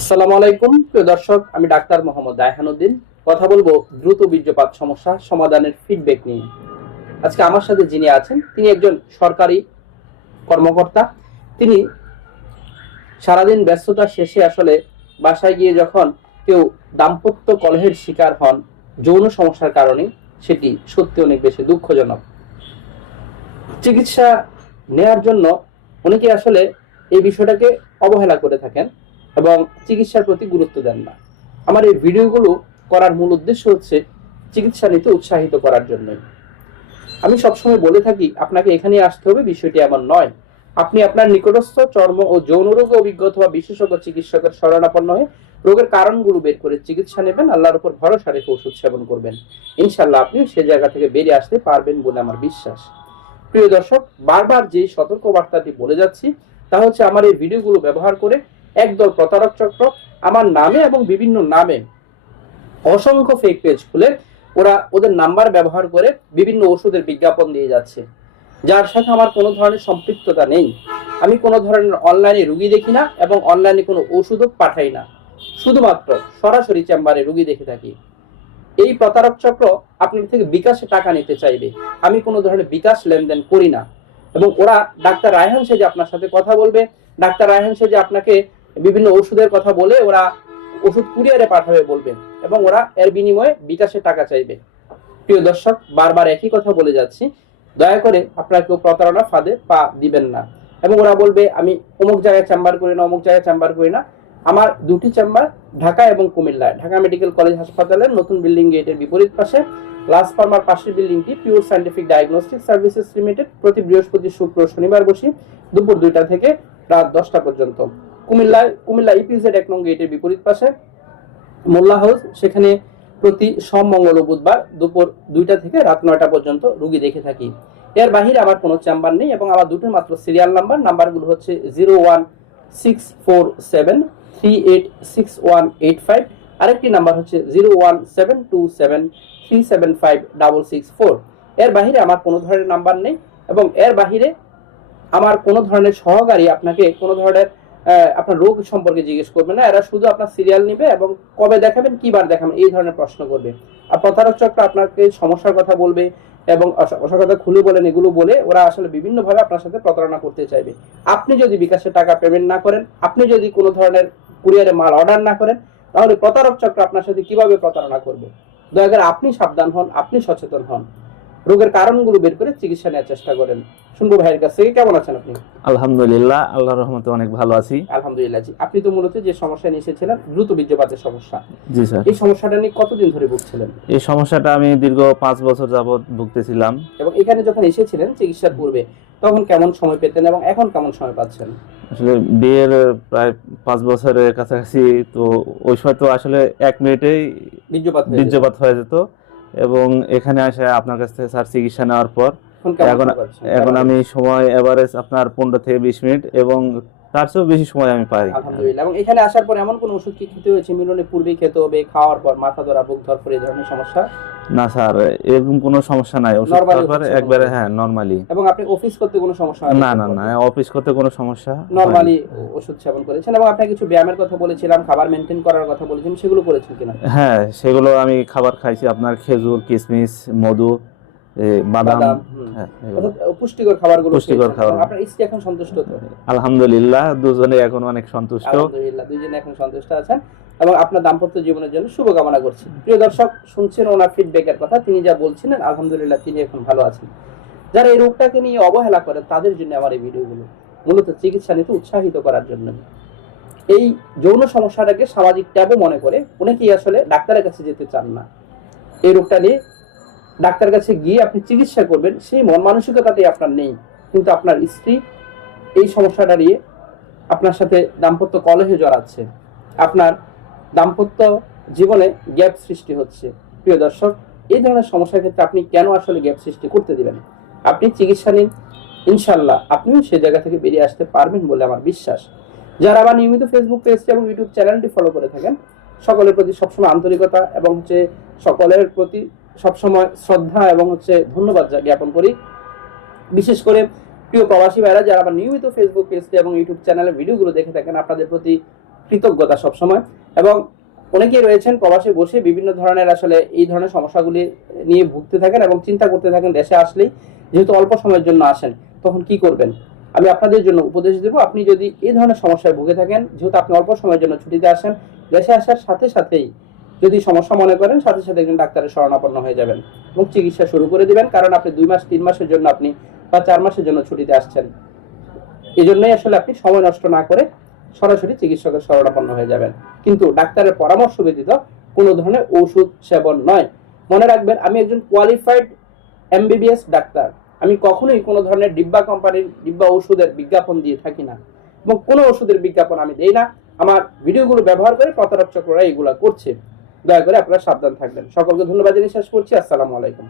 আসসালামু আলাইকুম, প্রিয় দর্শক, আমি ডাক্তার মোহাম্মদ রায়হানুদ্দিন কথা বলব দ্রুত বীর্যপাত সমস্যা সমাধানের ফিডব্যাক নিয়ে। আজকে আমার সাথে যিনি আছেন, তিনি একজন সরকারি কর্মকর্তা। তিনি সারাদিন ব্যস্ততা শেষে আসলে বাসায় গিয়ে যখন কেউ দাম্পত্য কলহের শিকার হন, যৌন সমস্যার কারণে, সেটি সত্যি অনেক বেশি দুঃখজনক। চিকিৎসা নেয়ার জন্য অনেকে আসলে এই বিষয়টাকে অবহেলা করে থাকেন। এবং চিকিৎসার প্রতি গুরুত্ব দেন না। আমার এই ভিডিওগুলো করার মূল উদ্দেশ্য হচ্ছে চিকিৎসা নিতে উৎসাহিত করার জন্যই। আমি সবসময় বলে থাকি, আপনাকে এখানে আসতে হবে, বিষয়টি এমন নয়। আপনি আপনার নিকটস্থ চর্ম ও যৌন রোগ অভিজ্ঞ অথবা বিশেষজ্ঞ চিকিৎসকের শরণাপন্ন হয়ে রোগের কারণগুলো বের করে চিকিৎসা নেবেন, আল্লাহর উপর ভরসা রেখে ওষুধ সেবন করবেন। ইনশাল্লাহ আপনি সে জায়গা থেকে বেরিয়ে আসতে পারবেন বলে আমার বিশ্বাস। প্রিয় দর্শক, বারবার যে সতর্ক বার্তাটি বলে যাচ্ছি, তা হচ্ছে আমার এই ভিডিওগুলো ব্যবহার করে একদল প্রতারক চক্র আমার নামে এবং বিভিন্ন নামে অসংখ্য ফেক পেজ খুলে ওরা ওদের নাম্বার ব্যবহার করে বিভিন্ন ওষুধের বিজ্ঞাপন দিয়ে যাচ্ছে। যার সাথে আমার কোনো ধরনের সম্পৃক্ততা নেই। আমি কোনো ধরনের অনলাইনে রুগী দেখি না এবং অনলাইনে কোনো ওষুধও পাঠাই না। শুধুমাত্র সরাসরি চেম্বারে রুগী দেখে থাকি। এই প্রতারক চক্র আপনার থেকে বিকাশে টাকা নিতে চাইবে। আমি কোনো ধরনের বিকাশ লেনদেন করি না। এবং ওরা ডাক্তার রায়হান সেজে আপনার সাথে কথা বলবে। ডাক্তার রায়হান সেজে আপনাকে বিভিন্ন ওষুধের কথা বলে ওরা ওষুধ কুরিয়ারে পাঠাবে বলবেন এবং ওরা এর বিনিময়ে বিকাশে টাকা চাইবে। প্রিয় দর্শক, বারবার একই কথা বলে যাচ্ছি। দয়া করে আপনারা কেউ প্রতারণা ফাঁদে পা দিবেন না। এবং ওরা বলবে, আমি অমুক জায়গায় চেম্বার করি না, অমুক জায়গায় চেম্বার করি না। আমার দুটি চেম্বার ঢাকা এবং কুমিল্লায়। ঢাকা মেডিকেল কলেজ হাসপাতালের নতুন বিল্ডিং গেটের বিপরীত পাশে লাস্ট ফার্মার পাশের বিল্ডিংটি pure scientific diagnostic services limited প্রতি বৃহস্পতি, শুক্র, শনিবার বসি দুপুর দুইটা থেকে রাত দশটা পর্যন্ত। কুমিল্লায় কুমিল্লা ইপিজেড এক নং গেটের বিপরীত পাশে মোল্লা হাউস সেখানে প্রতি সোম, মঙ্গল বুধবার দুপুর দুইটা থেকে রাত নয়টা পর্যন্ত রুগী দেখে থাকি। এর বাহিরে আমার কোনো চেম্বার নেই এবং আমার দুটো মাত্র সিরিয়াল নাম্বার নাম্বারগুলো হচ্ছে zero one six four seven three eight six one eight five আরেকটি নাম্বার হচ্ছে zero one seven two seven three seven five double six four এর বাহিরে আমার কোনো ধরনের নাম্বার নেই এবং এর বাহিরে আমার কোনো ধরনের সহকারী আপনাকে কোনো ধরনের আপনার রোগ সম্পর্কে জিজ্ঞেস করবে না। এরা শুধু আপনার সিরিয়াল নিবে এবং কবে দেখাবেন, কি বার দেখাবেন, এই ধরনের প্রশ্ন করবে। আর প্রতারক চক্র আপনাকে সমস্যার কথা বলবে এবং কথা খুলে বলেন, এগুলো বলে ওরা আসলে বিভিন্নভাবে আপনার সাথে প্রতারণা করতে চাইবে। আপনি যদি বিকাশে টাকা পেমেন্ট না করেন, আপনি যদি কোনো ধরনের কুরিয়ারে মাল অর্ডার না করেন, তাহলে প্রতারক চক্র আপনার সাথে কীভাবে প্রতারণা করবে? দয়া করে আপনি সাবধান হন, আপনি সচেতন হন। রোগের কারণগুলো বের করে চিকিৎসা নেওয়ার চেষ্টা করেন। সুন্দর ভাইয়ের কাছ থেকে কেমন আছেন আপনি? আলহামদুলিল্লাহ আল্লাহর রহমতে অনেক ভালো আছি। আলহামদুলিল্লাহ জি। আপনি তো মূলত যে সমস্যা নিয়ে এসেছিলেন দ্রুত বীর্যপাতের সমস্যা। জি স্যার। এই সমস্যাটা নিয়ে কতদিন ধরে ভুগছিলেন? এই সমস্যাটা আমি দীর্ঘ পাঁচ বছর যাবৎ ভুগতেছিলাম। এবং এখানে যখন এসেছিলেন চিকিৎসার পূর্বে তখন কেমন সময় পেতেন এবং এখন কেমন সময় পাচ্ছেন? আসলে বিয়ের প্রায় পাঁচ বছরের কাছাকাছি তো ওই সময় তো আসলে এক মিনিটেই বীর্যপাত বীর্যপাত হয়ে যেত। এবং এখানে আসে আপনার কাছ থেকে স্যার চিকিৎসা নেওয়ার পর এখন এখন-? আমি সময় এভারেজ আপনার পনেরো থেকে বিশ মিনিট এবং তার চেয়েও বেশি সময় আমি পাই। আলহামদুলিল্লাহ। এবং এখানে আসার পর এমন কোন ওষুধ কি খেতে হয়েছে? মিলনের পূর্বেই খেতে হবে খাওয়ার পর মাথা ধরা বুক ধরফর এই ধরনের সমস্যা? না স্যার এরকম কোনো সমস্যা নাই। ওষুধ খাওয়ার পরে একবারে হ্যাঁ। নর্মালি এবং আপনি অফিস করতে কোনো সমস্যা না? না না অফিস করতে কোনো সমস্যা নরমালি ওষুধ সেবন করেছেন এবং আপনাকে কিছু ব্যায়ামের কথা বলেছিলাম খাবার মেনটেন করার কথা বলেছিলাম সেগুলো করেছেন কিনা? হ্যাঁ সেগুলো আমি খাবার খাইছি আপনার খেজুর কিশমিশ মধু বাদাম হ্যাঁ, পুষ্টিকর খাবারগুলো পুষ্টিকর খাবার। আপনার স্ত্রী এখন সন্তুষ্ট তো? আলহামদুলিল্লাহ দুজনে এখন অনেক সন্তুষ্ট। আলহামদুলিল্লাহ দুইজনে এখন সন্তুষ্ট আছেন এবং আপনার দাম্পত্য জীবনের জন্য শুভকামনা করছি। প্রিয় দর্শক শুনছেন ওনার ফিডব্যাকের কথা। তিনি যা বলছিলেন আলহামদুলিল্লাহ তিনি এখন ভালো আছেন। যারা এই রোগটাকে নিয়ে অবহেলা করেন তাদের জন্য আমার এই ভিডিওগুলো মূলত চিকিৎসা নিতে উৎসাহিত করার জন্য। এই যৌন সমস্যাটাকে সামাজিক ট্যাবও মনে করে অনেকেই আসলে ডাক্তারের কাছে যেতে চান না। এই রোগটা নিয়ে ডাক্তার কাছে গিয়ে আপনি চিকিৎসা করবেন, সেই মন মানসিকতাটাই আপনার নেই। কিন্তু আপনার স্ত্রী এই সমস্যাটা নিয়ে আপনার সাথে দাম্পত্য কলহে জড়াচ্ছে। আপনার দাম্পত্য জীবনে গ্যাপ সৃষ্টি হচ্ছে। প্রিয় দর্শক, এই ধরনের সমস্যার ক্ষেত্রে আপনি কেন আসলে গ্যাপ সৃষ্টি করতে দিবেন? আপনি চিকিৎসা নিন ইনশাল্লাহ আপনিও সে জায়গা থেকে বেরিয়ে আসতে পারবেন বলে আমার বিশ্বাস। যারা আবার নিয়মিত ফেসবুক পেজটি এবং ইউটিউব চ্যানেলটি ফলো করে থাকেন, সকলের প্রতি সবসময় আন্তরিকতা এবং হচ্ছে সকলের প্রতি সবসময় শ্রদ্ধা এবং হচ্ছে ধন্যবাদ জ্ঞাপন করি। বিশেষ করে প্রিয় প্রবাসী ভাইরা, যারা আমার নিয়মিত ফেসবুক পেজটি এবং ইউটিউব চ্যানেলে ভিডিওগুলো দেখে থাকেন, আপনাদের প্রতি কৃতজ্ঞতা সবসময়। এবং অনেকেই রয়েছেন প্রবাসে বসে বিভিন্ন ধরনের আসলে এই ধরনের সমস্যাগুলি নিয়ে ভুগতে থাকেন এবং চিন্তা করতে থাকেন দেশে আসলেই, যেহেতু অল্প সময়ের জন্য আসেন, তখন কি করবেন? আমি আপনাদের জন্য উপদেশ দেব, আপনি যদি এই ধরনের সমস্যায় ভুগে থাকেন, যেহেতু আপনি অল্প সময়ের জন্য ছুটিতে আসেন, দেশে আসার সাথে সাথেই যদি সমস্যা মনে করেন, সাথে সাথে একজন ডাক্তারের শরণাপন্ন হয়ে যাবেন এবং চিকিৎসা শুরু করে দিবেন। কারণ আপনি দুই মাস, তিন মাসের জন্য আপনি বা চার মাসের জন্য ছুটিতে আসছেন। এই জন্যই আসলে আপনি সময় নষ্ট না করে সরাসরি চিকিৎসকের শরণাপন্ন হয়ে যাবেন। কিন্তু ডাক্তারের পরামর্শ ব্যতীত কোনো ধরনের ওষুধ সেবন নয়। মনে রাখবেন, আমি একজন কোয়ালিফাইড এমবিবিএস ডাক্তার। আমি কখনোই কোনো ধরনের ডিব্বা কোম্পানির ডিব্বা ওষুধের বিজ্ঞাপন দিয়ে থাকি না। এবং কোনো ওষুধের বিজ্ঞাপন আমি দেই না। আমার ভিডিওগুলো ব্যবহার করে প্রতারক চক্ররা এগুলা করছে। দয়া করে আপনারা সাবধান থাকবেন। সকলকে ধন্যবাদ জানিয়ে শেষ করছি। আসসালামু আলাইকুম।